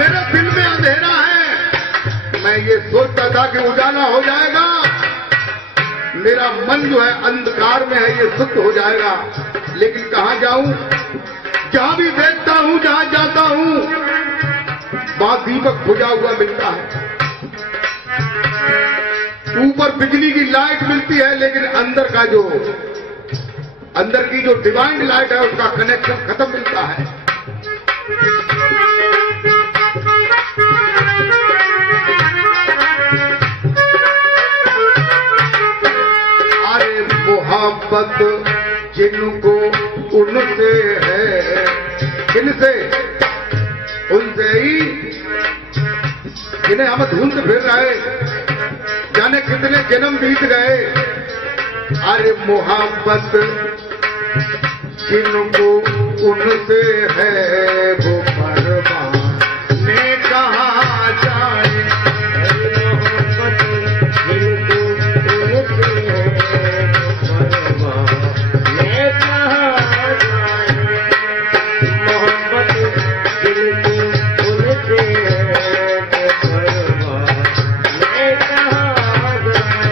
मेरे दिल में अंधेरा है। मैं ये सोचता था कि उजाला हो जाएगा, मेरा मन जो है अंधकार में है, ये शुद्ध हो जाएगा। लेकिन कहां जाऊं? जहां भी देखता हूं, जहां जाता हूं, वहां दीपक बुझा हुआ मिलता है। ऊपर बिजली की लाइट मिलती है, लेकिन अंदर की जो डिवाइन लाइट है उसका कनेक्शन खत्म मिलता है। अरे मोहब्बत जिनको उनसे है, किनसे? उनसे ही जिन्हें हम ढूंढ फिर रहे, जाने कितने जन्म बीत गए। अरे मोहब्बत जिनको उनसे है, वो परवाने कहाँ जाए। मोहब्बत जिनको उनसे है, वो परवाने कहाँ जाए। मोहब्बत जिनको उनसे है, वो परवाने कहाँ जाए।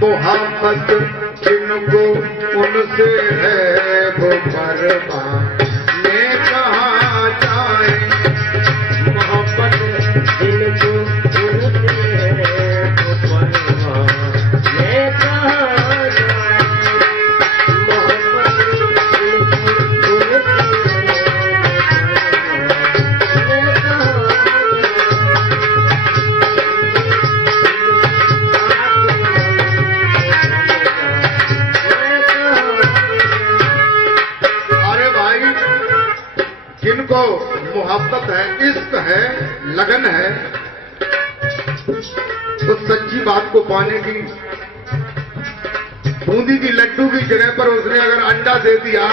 मोहब्बत जिनको उनसे है, वो परवाने कहाँ जाए। मोहब्बत जिनको उनसे है, वो परवाने कहाँ जाए। मोहब्बत जिनको उनसे जिनको मोहब्बत है, इश्क है, लगन है, उस सच्ची बात को पाने की, बूंदी की लड्डू की जगह पर उसने अगर अंडा दे दिया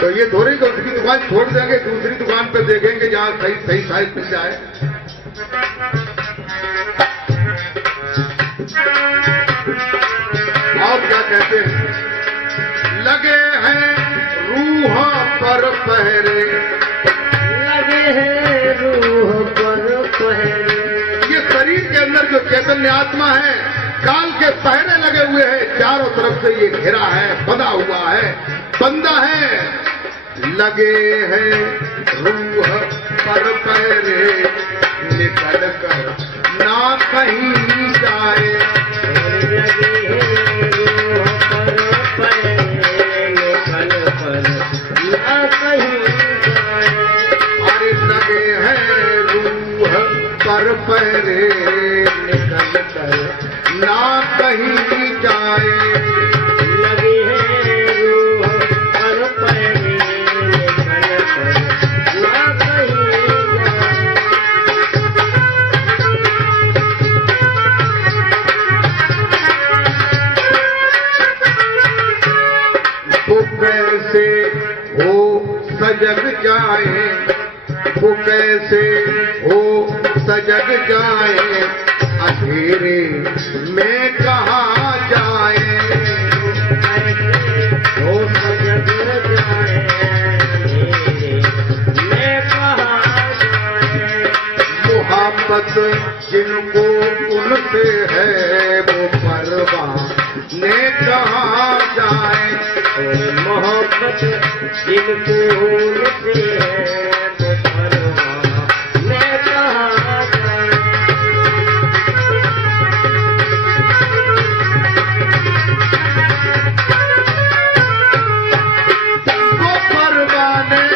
तो ये थोड़ी कि उसकी दुकान छोड़ देंगे, दूसरी दुकान पर देखेंगे जहां सही साइज मिल जाए। आप क्या कहते हैं? लगे हैं रूह पर पहरे, लगे हैं रूह पर पहरे। ये शरीर के अंदर जो चैतन्य आत्मा है, काल के पहरे लगे हुए हैं, चारों तरफ से ये घिरा है, बंधा हुआ है, बंदा है। लगे हैं रूह पर पहरे, निकल कर ना कहीं जाए। लगे हैं रूह पर पहरे, निकल कर ना कहीं जाए। अरे लगे हैं रूह पर पहरे, निकल कर ना कहीं जाए। लगे हैं रूह पर पहरे, निकल कर ना कहीं जाए। वो कैसे हो सजग जाए, वो कैसे हो सजग जाए, अंधेरे में कहाँ जाए। हो सजग जाए, अंधेरे में कहाँ जाए। मोहब्बत जिनको उनसे है, वो परवाने कहाँ जाए। मोहब्बत जिनको उनसे है, वो परवाने कहाँ जाए। वो परवाने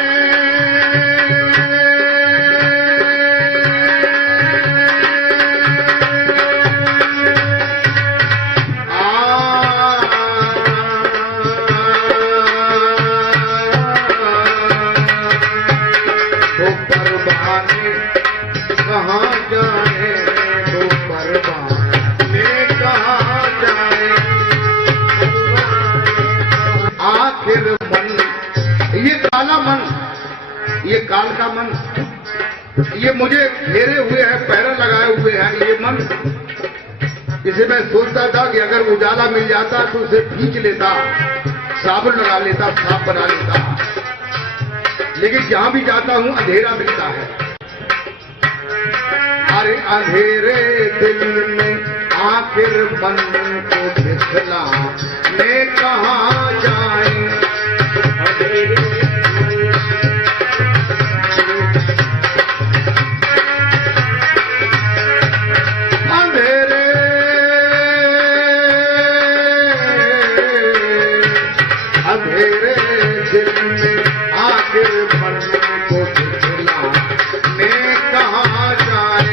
आखिर मन, ये काला मन, ये काल का मन, ये मुझे घेरे हुए है, पहरे लगाए हुए हैं ये मन। इसे मैं सोचता था कि अगर उजाला मिल जाता तो उसे खींच लेता, साबुन लगा लेता, साफ बना लेता, लेकिन जहां भी जाता हूं अंधेरा मिलता है। अरे अंधेरे दिल में आखिर मन को दिखला ले कहां जाए, अंधेरे अंधेरे दिल में आखिर मन को दिखला ले कहां जाए,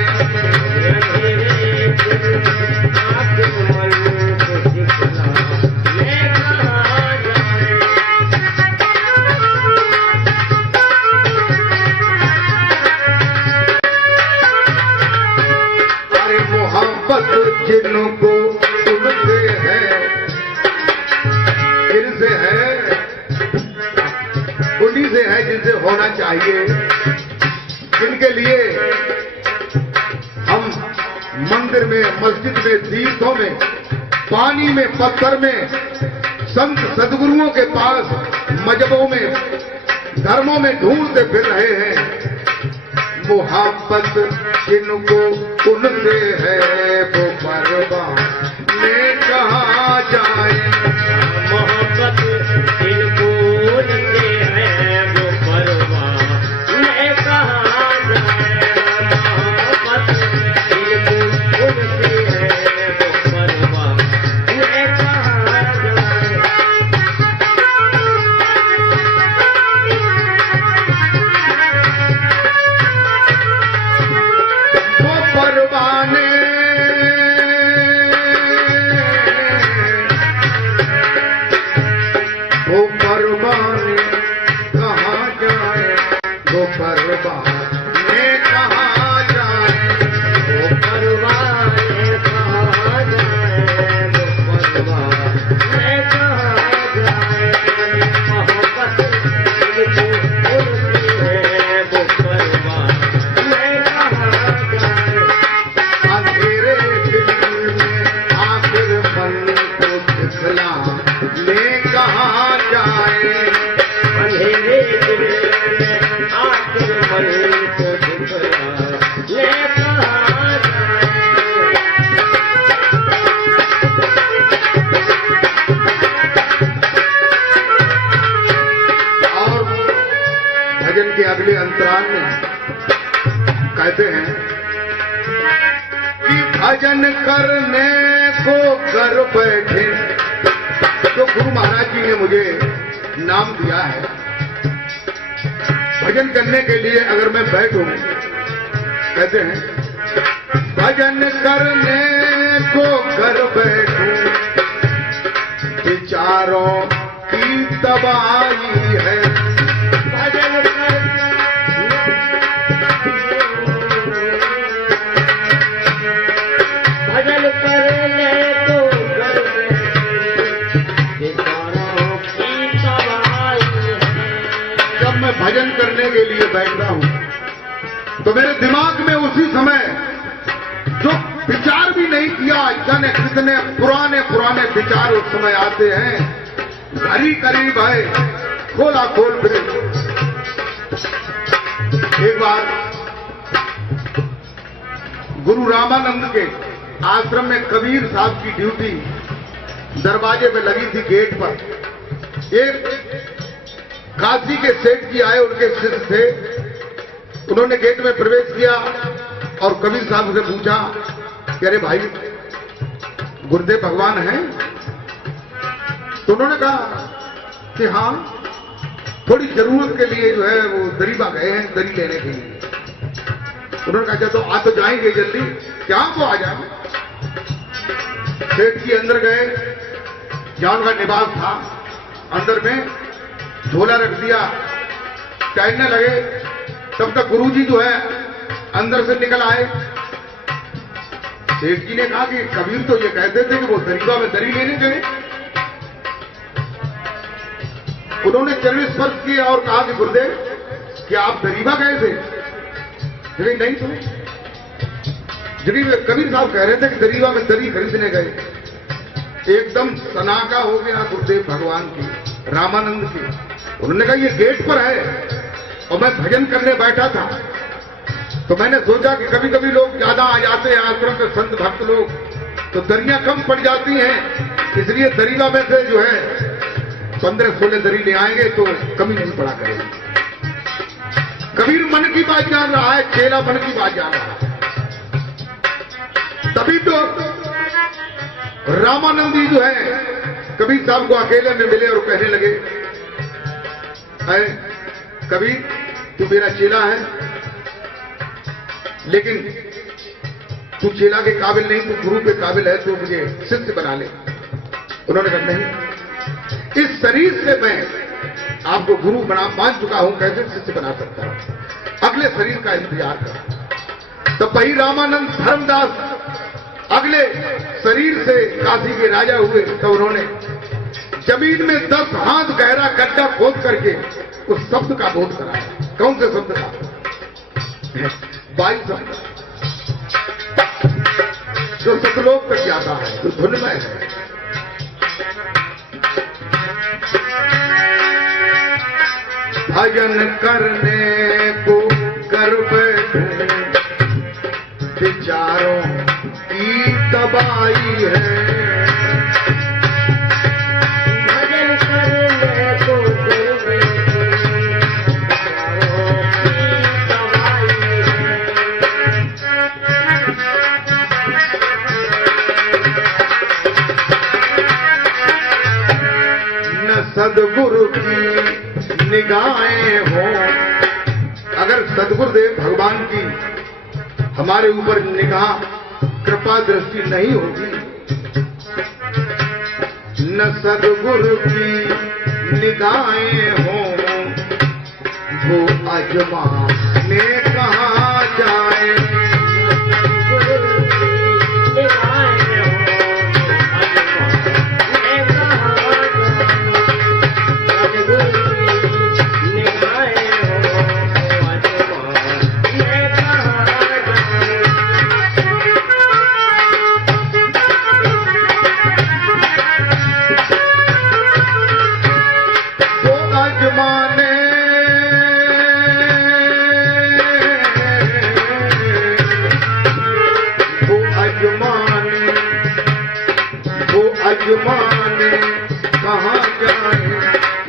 जिनको उनसे है, जिनसे है, उन्हीं से है जिनसे होना चाहिए, जिनके लिए हम मंदिर में, मस्जिद में, तीर्थों में, पानी में, पत्थर में, संत सदगुरुओं के पास, मजहबों में, धर्मों में ढूंढते फिर रहे हैं। मोहब्बत जिनको उनसे है वो परवाह ले कहां जाए, मोहब्बत जिनको उनसे है वो परवाह ले कहां जाए, मोहब्बत जिनको उनसे है वो परवाह ले कहां जाए। परवाने वो परवाने कहाँ जाए, वो परवाने कहाँ जाए, वो परवाने कहाँ जाए, वो परवाने कहाँ जाए, मोहब्बत जिनको उनसे है वो परवाने कहाँ जाए। अंधेरे दिल में आखिर मन को दिखला ले कहां जाए, अंधेरे दिल में आखिर मन को दिखला ले कहां जाए। और भजन के अगले अंतराल में कहते हैं कि भजन करने को कर बैठे, तो गुरु महाराज जी ने मुझे नाम दिया है। भजन करने के लिए अगर मैं बैठूं, कहते हैं भजन करने को कर बैठूं, विचारों की तबाही है, भजन भजन करने को कर विचारों की तबाही है। जब मैं भजन करने के लिए बैठता हूं तो मेरे दिमाग में उसी समय जो विचार भी नहीं किया, जाने कितने पुराने पुराने विचार उस समय आते हैं, घड़ी करीब है, खोला खोल फिर। एक बार गुरु रामानंद के आश्रम में कबीर साहब की ड्यूटी दरवाजे पे लगी थी, गेट पर। एक काशी के सेठ जी आए, उनके शिष्य थे, उन्होंने गेट में प्रवेश किया और कबीर साहब से पूछा कि अरे भाई गुरुदेव भगवान हैं? तो उन्होंने कहा कि हाँ, थोड़ी जरूरत के लिए जो है वो दरीबा गए हैं, दरी लेने के लिए। उन्होंने कहा तो आ तो जाएंगे जल्दी, क्या वो आ जाए। सेठ जी अंदर गए, जहां उनका निवास था, अंदर में झोला रख दिया, टहलने लगे। तब तक गुरुजी जो है अंदर से निकल आए। सेठ जी ने कहा कि कबीर तो ये कहते थे कि वो दरीबा में दरी लेने गए। उन्होंने चरण स्पर्श किया और कहा कि गुरुदेव क्या आप दरीबा गए थे? जगह नहीं सुने। जगह कबीर साहब कह रहे थे कि दरीबा में दरी खरीदने गए। एकदम सनाका हो गया गुरुदेव भगवान की, रामानंद की। उन्होंने कहा ये गेट पर है और मैं भजन करने बैठा था, तो मैंने सोचा कि कभी कभी लोग ज्यादा आ जाते हैं आश्रम के संत भक्त लोग, तो दरियां कम पड़ जाती हैं, इसलिए दरीबा में से जो है 15-16 दरी ले आएंगे तो कमी नहीं पड़ा करेगी। कबीर मन की बात जान रहा है, चेला मन की बात जान रहा है। तभी तो रामानंद जी जो है कबीर साहब को अकेले में मिले और कहने लगे, कबीर तू मेरा चेला है, लेकिन तू चेला के काबिल नहीं, तू गुरु के काबिल है, तो मुझे शिष्य बना ले। उन्होंने कहा नहीं, इस शरीर से मैं आपको गुरु मान चुका हूं, कैसे शिष्य बना सकता हूं? अगले शरीर का इंतजार कर। तो वही रामानंद धर्मदास अगले शरीर से काशी के राजा हुए, तो उन्होंने जमीन में 10 हाथ गहरा गड्ढा खोद करके उस शब्द का बोध कराया। कौन से शब्द का? 22 शब्द जो सतलोक तक जाता है, जो धुनमय है। भजन करने को कर बैठूं, विचारों की तबाही है। भजन करने को कर बैठूं, विचारों की तबाही है। न सदगुरु की निगाहें हो, अगर सदगुरुदेव भगवान की हमारे ऊपर निगाह कृपा दृष्टि नहीं होगी, न सदगुरु की निगाहें हो, वो अजमाने कहाँ जाए। अजमाने कहाँ जाए,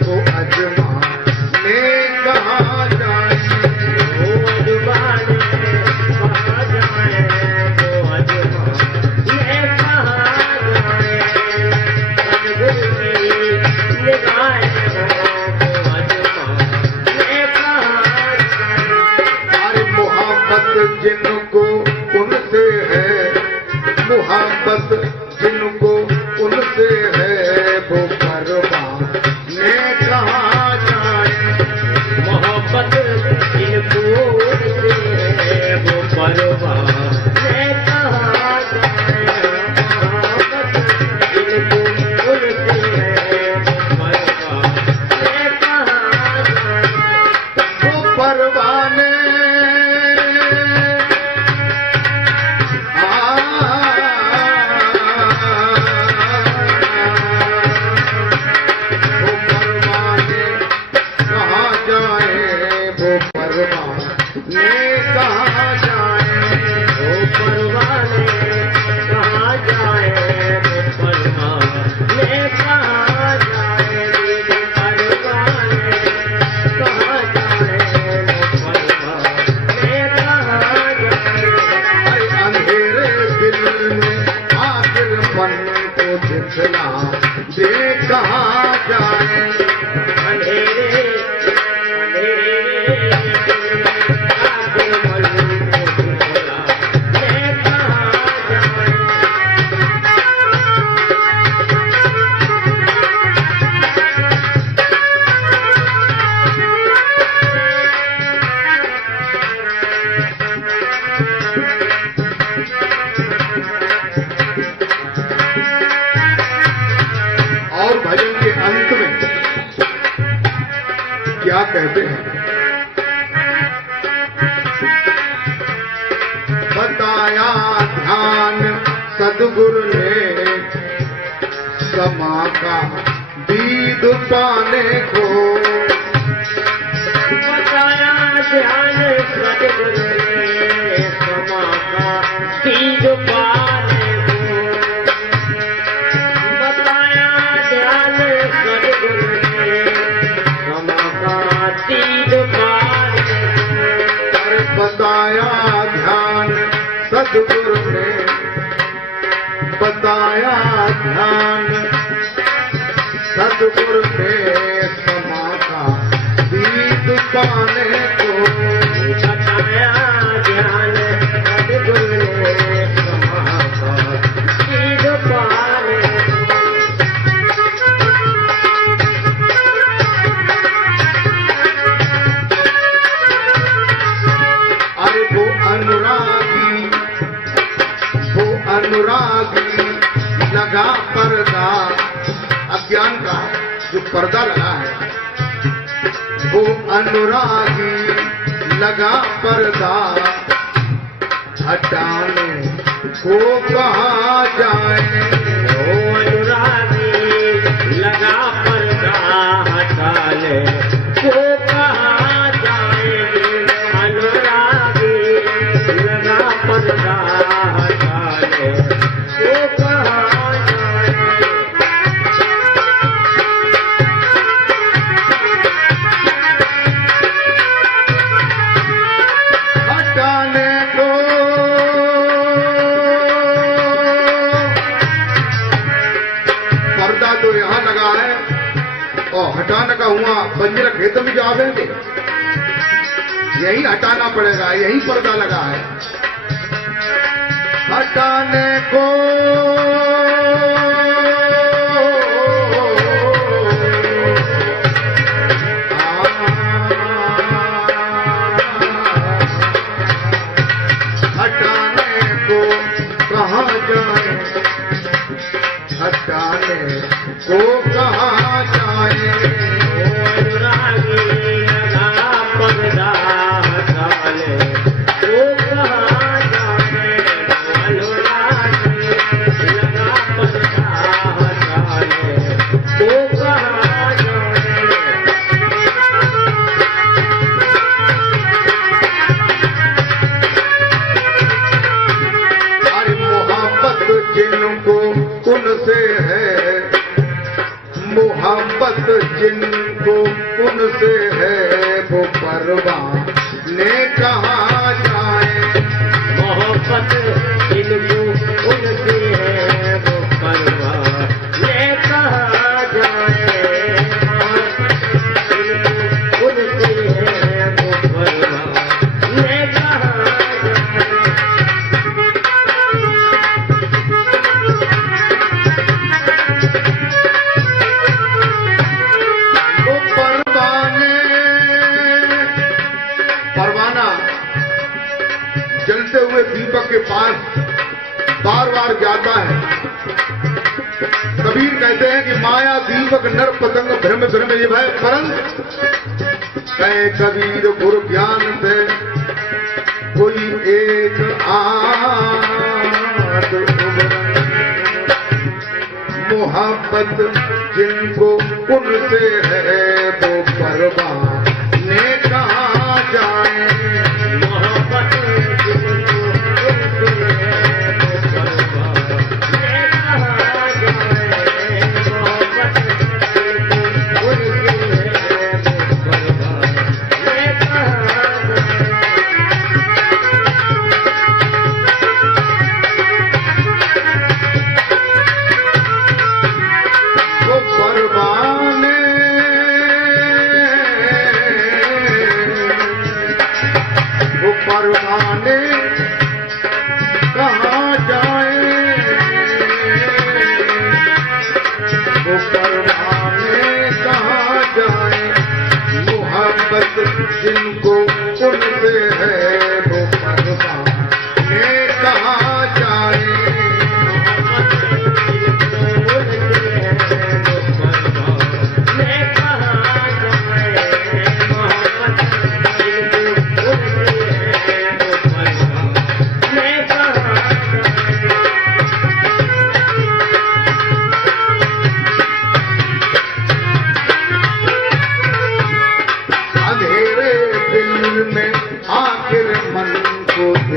वो अजमाने कहाँ जाए। वो अजमाने कहाँ जाए, वो अजमाने कहाँ जाए। सदगुरु की निगाहें हो, वो अजमाने कहाँ जाए। अरे मोहब्बत जिनको उनसे है, मोहब्बत जिनको उनसे है, वो परवाने कहाँ जाए। मोहब्बत जिनको उनसे है, वो परवाने कहाँ जाए। मोहब्बत जिनको उनसे है, वो परवाने कहाँ जाए। वो परवाने दे कहाँ जाए। अंधेरे और भजन के अंत में कहते हैं, बताया ध्यान सदगुरु ने समा का दीद पाने को। बताया ध्यान सदगुरु ने समा का दीद पाने को। बताया ध्यान सदगुरु ने समा का दीद पाने को। अरे बताया ध्यान सदगुरु ने, बताया ध्यान सदगुरु ने समा का दीद पाने को। बताया ध्यान सदगुरु ने समा का दीद पाने को। अरे वो अनुरागी लगा पर्दा, अज्ञान का जो पर्दा लगा है, वो अनुरागी लगा पर्दा, हटाने को कहा जाए। ओ अनुरागी लगा पर्दा हटाने को कहा जाएंगे। अनुरागी लगा पर्दा हटाने को कहा जाएंगे। हटाने को पर्दा तो यहाँ लगा है, और हटाने का हुआ बंजर खेत में जो आवेंगे, यही हटाना पड़ेगा, यही पर्दा लगा है। हटाने को हटाने को कहाँ जाए, हटाने को कहाँ जाए। ओ अनुरागी लगा पर्दा हटाने को कहा जाए। अनुरागी लगा पर्दा हटाने को कहा जाए। अरे मोहब्बत जिनको उनसे है, मोहब्बत जिनको उनसे है, वो परवाह ने कहा जाए। मोहब्बत जिनको उनसे है वो परवाह ने कहा जाए। मोहब्बत जिनको उनसे है वो परवाह ने कहा जाए। वो परवाना जलते हुए दीपक के पास बार बार जाता है। कबीर कहते हैं कि माया दीपक नर पतंग भ्रम भ्रम ये भय परंत, कहे कबीर गुरु ज्ञान से कोई एक आद उबरन। मोहब्बत जिनको उनसे है वो परवाह ने कहा जाए। मोहब्बत जिनको उनसे है वो परवाह ने कहा जाए। मोहब्बत जिनको उनसे है वो परवाह ने कहा जाए। वो परवाने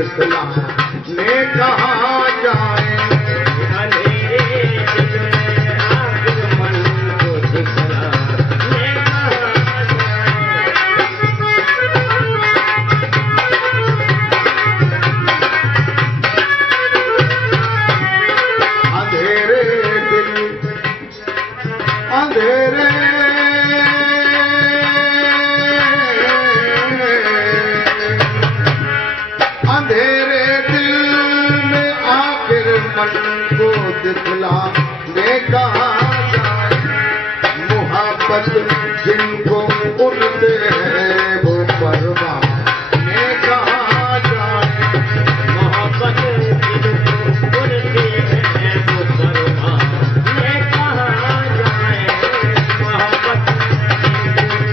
दिखलाने कहाँ जाए। अंधेरे दिल में आखिर मन को दिखलाने कहाँ अंधेरे दिल अंधेरे अंधेरे दिल में आखिर मन को दिखलाने कहाँ जाए। मोहब्बत जिनको उनसे है वो परवाने कहाँ जाए। मोहब्बत जिनको उनसे है वो परवाने कहाँ जाए। मोहब्बत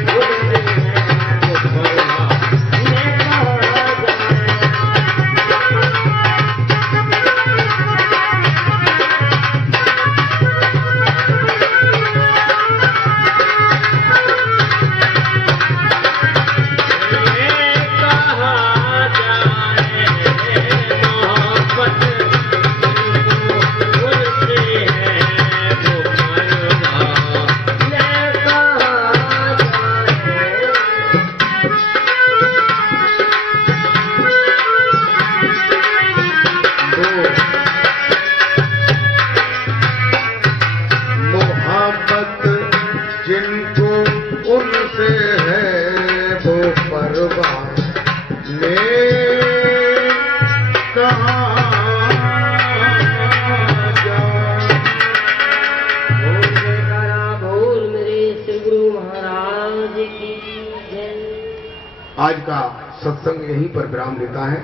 जिनको उनसे है वो परवाने कहाँ जाए। कहाँ जाए मोहब्बत जिनको उनसे है वो परवाने कहाँ जाए। मोहब्बत जिनको उनसे है वो परवाने कहाँ जाए। बोल जयकारा बोल मेरे श्री गुरु महाराज की जय। आज का सत्संग यहीं पर विराम लेता है।